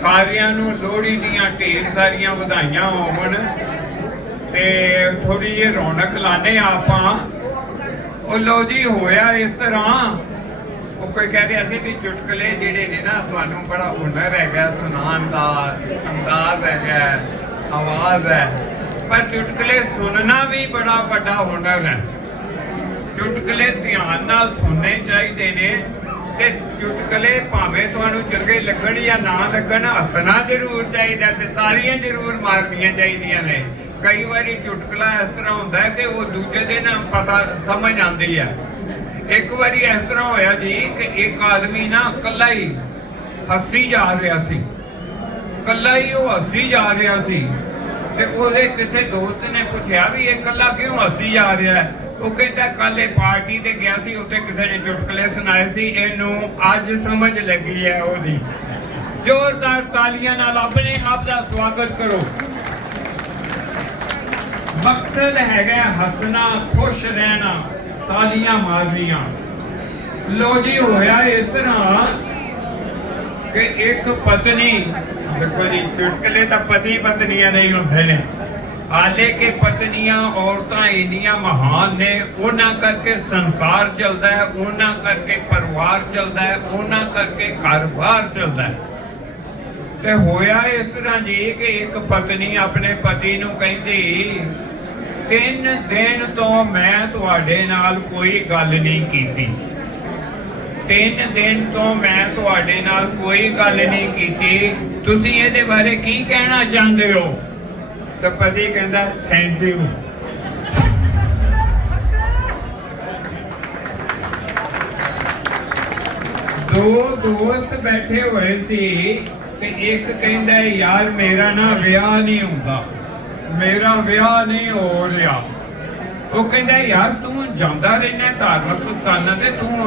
ਸਾਰਿਆਂ ਨੂੰ ਲੋਹੜੀ ਦੀਆਂ ਢੇਰ ਸਾਰੀਆਂ ਵਧਾਈਆਂ ਹੋਵਣ ਤੇ ਥੋੜੀ ਜਿਹੀ ਰੌਣਕ ਲਾਣੇ ਆਪਾਂ। ਉਹ ਲੋ ਜੀ, ਹੋਇਆ ਇਸ ਤਰ੍ਹਾਂ। ਉਹ ਕੋਈ ਕਹਿ ਰਿਹਾ ਸੀ ਵੀ ਚੁਟਕਲੇ ਜਿਹੜੇ ਨੇ ਨਾ, ਤੁਹਾਨੂੰ ਬੜਾ ਹੁਨਰ ਹੈਗਾ ਸੁਣਾਉਣ ਦਾ ਅੰਦਾਜ਼ ਹੈਗਾ, ਆਵਾਜ਼ ਹੈ। ਪਰ ਚੁਟਕਲੇ ਸੁਣਨਾ ਵੀ ਬੜਾ ਵੱਡਾ ਹੁਨਰ ਹੈ। ਚੁਟਕਲੇ ਧਿਆਨ ਨਾਲ ਸੁਣਨੇ ਚਾਹੀਦੇ ਨੇ। ਤੇ ਚੁਟਕਲੇ ਭਾਵੇਂ ਤੁਹਾਨੂੰ ਚੰਗੇ ਲੱਗਣ ਜਾਂ ਨਾ ਲੱਗਣ, ਹੱਸਣਾ ਜ਼ਰੂਰ ਚਾਹੀਦਾ ਤੇ ਤਾਲੀਆਂ ਜ਼ਰੂਰ ਮਾਰਨੀਆਂ ਚਾਹੀਦੀਆਂ ਨੇ। ਕਈ ਵਾਰੀ ਚੁਟਕਲਾ ਇਸ ਤਰ੍ਹਾਂ ਹੁੰਦਾ ਕਿ ਉਹ ਦੂਜੇ ਦੇ ਪਤਾ ਸਮਝ ਆਉਂਦੀ ਹੈ ਇੱਕ ਵਾਰੀ ਇਸ ਤਰ੍ਹਾਂ ਹੋਇਆ ਜੀ ਕਿ ਇੱਕ ਆਦਮੀ ਨਾ ਇਕੱਲਾ ਹੀ ਹੱਸੀ ਜਾ ਰਿਹਾ ਸੀ। ਇਕੱਲਾ ਹੀ ਉਹ ਹੱਸੀ ਜਾ ਰਿਹਾ ਸੀ ਤੇ ਉਹਦੇ ਕਿਸੇ ਦੋਸਤ ਨੇ ਪੁੱਛਿਆ ਵੀ ਇਹ ਇਕੱਲਾ ਕਿਉਂ ਹੱਸੀ ਜਾ ਰਿਹਾ? ਹੈ ਉਹ ਕਹਿੰਦਾ ਕੱਲ ਇਹ ਪਾਰਟੀ ਤੇ ਗਿਆ ਸੀ, ਉੱਥੇ ਕਿਸੇ ਨੇ ਚੁਟਕਲੇ ਸੁਣਾਏ ਸੀ, ਇਹਨੂੰ ਅੱਜ ਸਮਝ ਲੱਗੀ ਹੈ ਉਹਦੀ। ਜ਼ੋਰਦਾਰ ਤਾਲੀਆਂ ਨਾਲ ਆਪਣੇ ਆਪ ਦਾ ਸਵਾਗਤ ਕਰੋ। ਮਕਸਦ ਹੈਗਾ ਹੱਸਣਾ, ਖੁਸ਼ ਰਹਿਣਾ, ਤਾਲੀਆਂ ਮਾਰਨੀਆਂ। ਲੋ ਜੀ, ਹੋਇਆ ਇਸ ਤਰ੍ਹਾਂ ਕਿ ਇੱਕ ਪਤਨੀ, ਦੇਖੋ ਜੀ, ਚੁਟਕਲੇ ਤਾਂ ਪਤੀ ਪਤਨੀਆਂ ਦੇ ਹੀ ਹੁੰਦੇ ਨੇ। ਹਾਲੇ ਕਿ ਪਤਨੀਆਂ ਔਰਤਾਂ ਇੰਨੀਆਂ ਮਹਾਨ ਨੇ, ਉਹਨਾਂ ਕਰਕੇ ਸੰਸਾਰ ਚੱਲਦਾ ਹੈ, ਉਹਨਾਂ ਕਰਕੇ ਪਰਿਵਾਰ ਚੱਲਦਾ ਹੈ, ਉਹਨਾਂ ਕਰਕੇ ਘਰ-ਬਾਰ ਚੱਲਦਾ ਹੈ। ਤੇ ਹੋਇਆ ਇਸ ਤਰ੍ਹਾਂ ਜੀ ਕਿ ਇੱਕ ਪਤਨੀ ਆਪਣੇ ਪਤੀ ਨੂੰ ਕਹਿੰਦੀ, ਤਿੰਨ ਦਿਨ ਤੋਂ ਮੈਂ ਤੁਹਾਡੇ ਨਾਲ ਕੋਈ ਗੱਲ ਨਹੀਂ ਕੀਤੀ। ਤਿੰਨ ਦਿਨ ਤੋਂ ਮੈਂ ਤੁਹਾਡੇ ਨਾਲ ਕੋਈ ਗੱਲ ਨਹੀਂ ਕੀਤੀ। ਤੁਸੀਂ ਇਹਦੇ ਬਾਰੇ ਕੀ ਕਹਿਣਾ ਚਾਹੁੰਦੇ ਹੋ? ਤਾਂ ਪਤੀ ਕਹਿੰਦਾ ਥੈਂਕ ਯੂ ਦੋ ਦੋਸਤ ਬੈਠੇ ਹੋਏ ਸੀ ਤੇ ਇੱਕ ਕਹਿੰਦਾ, ਯਾਰ, ਮੇਰਾ ਨਾ ਵਿਆਹ ਨਹੀਂ ਹੁੰਦਾ। ਮੇਰਾ ਵਿਆਹ ਨਹੀਂ ਹੋ ਰਿਹਾ। ਉਹ ਕਹਿੰਦਾ, ਯਾਰ, ਤੂੰ ਜਾਂਦਾ ਰਹਿਣਾ ਧਾਰਮਿਕ ਸਥਾਨਾਂ ਤੇ, ਤੂੰ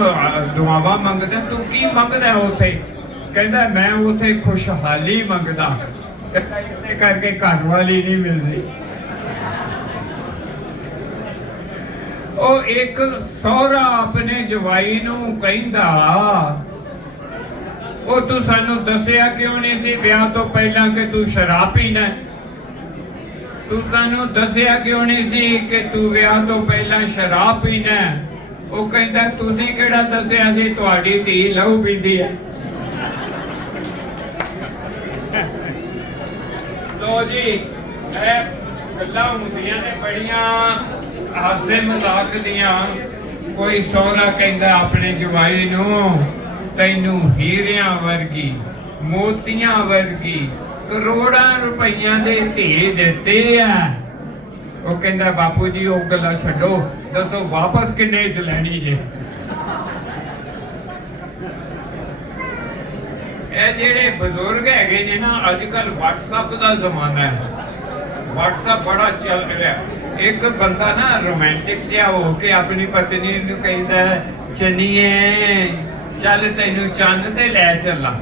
ਦੁਆਵਾਂ ਮੰਗਦਾ, ਤੂੰ ਕੀ ਮੰਗਦਾ ਉੱਥੇ? ਕਹਿੰਦਾ, ਮੈਂ ਉੱਥੇ ਖੁਸ਼ਹਾਲੀ ਮੰਗਦਾ ਕਹਿੰਦਾ ਇਸੇ ਕਰਕੇ ਘਰ ਵਾਲੀ ਨਹੀਂ ਮਿਲਦੀ। ਉਹ ਇੱਕ ਸਹੁਰਾ ਆਪਣੇ ਜਵਾਈ ਨੂੰ ਕਹਿੰਦਾ, ਉਹ ਤੂੰ ਸਾਨੂੰ ਦੱਸਿਆ ਕਿਉਂ ਨਹੀਂ ਸੀ ਵਿਆਹ ਤੋਂ ਪਹਿਲਾਂ ਕਿ ਤੂੰ ਸ਼ਰਾਬ ਪੀਣਾ ਤੂੰ ਸਾਨੂੰ ਦੱਸਿਆ ਕਿਉਂ ਨਹੀਂ ਸੀ ਕਿ ਤੂੰ ਵਿਆਹ ਤੋਂ ਪਹਿਲਾਂ ਸ਼ਰਾਬ ਪੀਣਾ ਉਹ ਕਹਿੰਦਾ, ਤੁਸੀਂ ਕਿਹੜਾ ਦੱਸਿਆ ਸੀ? ਤੁਹਾਡੀ ਧੀ ਲਹੂ ਪੀਂਦੀ ਹੈ। ਲੋ ਜੀ, ਇਹ ਗੱਲਾਂ ਹੁੰਦੀਆਂ ਨੇ ਬੜੀਆਂ ਹਾਸੇ ਮਜ਼ਾਕ ਦੀਆਂ। ਕੋਈ ਸਹੁਰਾ ਕਹਿੰਦਾ, ਆਪਣੇ ਜਵਾਈ ਨੂੰ ਤੈਨੂੰ ਹੀਰਿਆਂ ਵਰਗੀ, ਮੋਤੀਆਂ ਵਰਗੀ ਕਰੋੜਾਂ ਰੁਪਈਆਂ ਦੇ ਧੀ ਦਿੱਤੇ ਆ। ਉਹ ਕਹਿੰਦਾ, ਬਾਪੂ ਜੀ, ਉਹ ਗੱਲਾਂ ਛੱਡੋ। ਦੱਸੋ, ਵਾਪਸ ਕਿੰਨੇ ਚ ਲੈਣੀ ਜੇ? ਇਹ ਜਿਹੜੇ ਬਜ਼ੁਰਗ ਹੈਗੇ ਨੇ ਨਾ ਅੱਜ ਕੱਲ WhatsApp ਦਾ ਜ਼ਮਾਨਾ ਹੈ। WhatsApp ਬੜਾ ਚੱਲ ਰਿਹਾ ਇੱਕ ਬੰਦਾ ਨਾ ਰੋਮਾਂਟਿਕ ਜਿਹਾ ਹੋ ਕੇ ਆਪਣੀ ਪਤਨੀ ਨੂੰ ਕਹਿੰਦਾ ਹੈ, ਚੰਨੀਏ ਚੱਲ ਤੈਨੂੰ ਚੰਨ ਤੇ ਲੈ ਚੱਲਾਂ।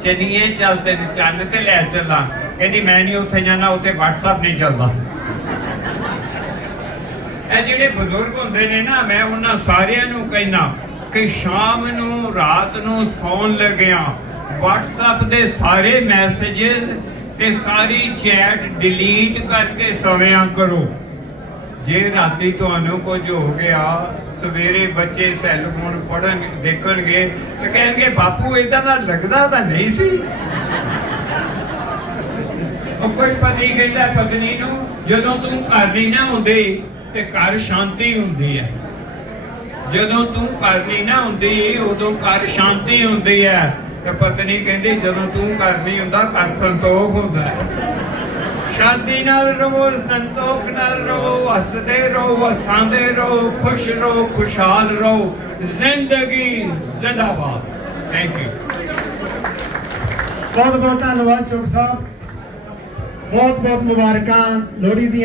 ਚੰਨੀਏ ਚੱਲ ਤੈਨੂੰ ਚੰਨ ਤੇ ਲੈ ਚੱਲਾਂ। ਕਹਿੰਦੀ ਮੈਂ ਨਹੀਂ ਉੱਥੇ ਜਾਣਾ ਉੱਥੇ WhatsApp ਨਹੀਂ ਚੱਲਦਾ। ਇਹ ਜਿਹੜੇ ਬਜ਼ੁਰਗ ਹੁੰਦੇ ਨੇ ਨਾ ਮੈਂ ਉਹਨਾਂ ਸਾਰਿਆਂ ਨੂੰ ਕਹਿਣਾ ਕਿ ਸ਼ਾਮ ਨੂੰ ਰਾਤ ਨੂੰ ਸੌਣ ਲੱਗਿਆ WhatsApp ਦੇ ਸਾਰੇ ਮੈਸੇजेस ਤੇ ਸਾਰੀ ਚੈਟ ਡਿਲੀਟ ਕਰਕੇ ਸੌਂਿਆ ਕਰੋ। ਜੇ ਰਾਤੀ ਤੁਹਾਨੂੰ ਕੁਝ ਹੋ ਗਿਆ, ਸਵੇਰੇ ਬੱਚੇ ਸੈੱਲ ਫੋਨ ਪੜਨ ਦੇਖਣਗੇ ਤੇ ਕਹਿਣਗੇ, ਬਾਪੂ ਇਦਾਂ ਦਾ ਲੱਗਦਾ ਤਾਂ ਨਹੀਂ ਸੀ। ਉਹ ਕੋਈ ਪਤੀ ਕਹਿੰਦਾ, ਪਤਨੀ ਨੂੰ, ਜਦੋਂ ਤੂੰ ਘਰ ਨਹੀਂ ਨਾ ਹੁੰਦੀ ਤੇ ਘਰ ਸ਼ਾਂਤੀ ਹੁੰਦੀ ਹੈ। ਜਦੋਂ ਤੂੰ ਘਰ ਨਹੀਂ ਨਾ ਹੁੰਦੀ, ਉਦੋਂ ਘਰ ਸ਼ਾਂਤੀ ਹੁੰਦੀ ਹੈ। ਤੇ ਪਤਨੀ ਕਹਿੰਦੀ, ਜਦੋਂ ਤੂੰ ਘਰ ਨਹੀਂ ਹੁੰਦਾ, ਘਰ ਸੰਤੋਖ ਹੁੰਦਾ ਸ਼ਾਂਤੀ ਨਾਲ ਰਹੋ, ਸੰਤੋਖ ਨਾਲ ਰਹੋ, ਹੱਸਦੇ ਰਹੋ, ਹਸਾਉਂਦੇ ਰਹੋ, ਖੁਸ਼ ਰਹੋ, ਖੁਸ਼ਹਾਲ ਰਹੋ। ਜ਼ਿੰਦਗੀ ਜ਼ਿੰਦਾਬਾਦ। ਥੈਂਕ ਯੂ ਬਹੁਤ ਬਹੁਤ ਧੰਨਵਾਦ ਚੋਕ ਸਾਹਿਬ। ਬਹੁਤ ਬਹੁਤ ਮੁਬਾਰਕਾਂ ਲੋਹੜੀ ਦੀਆਂ।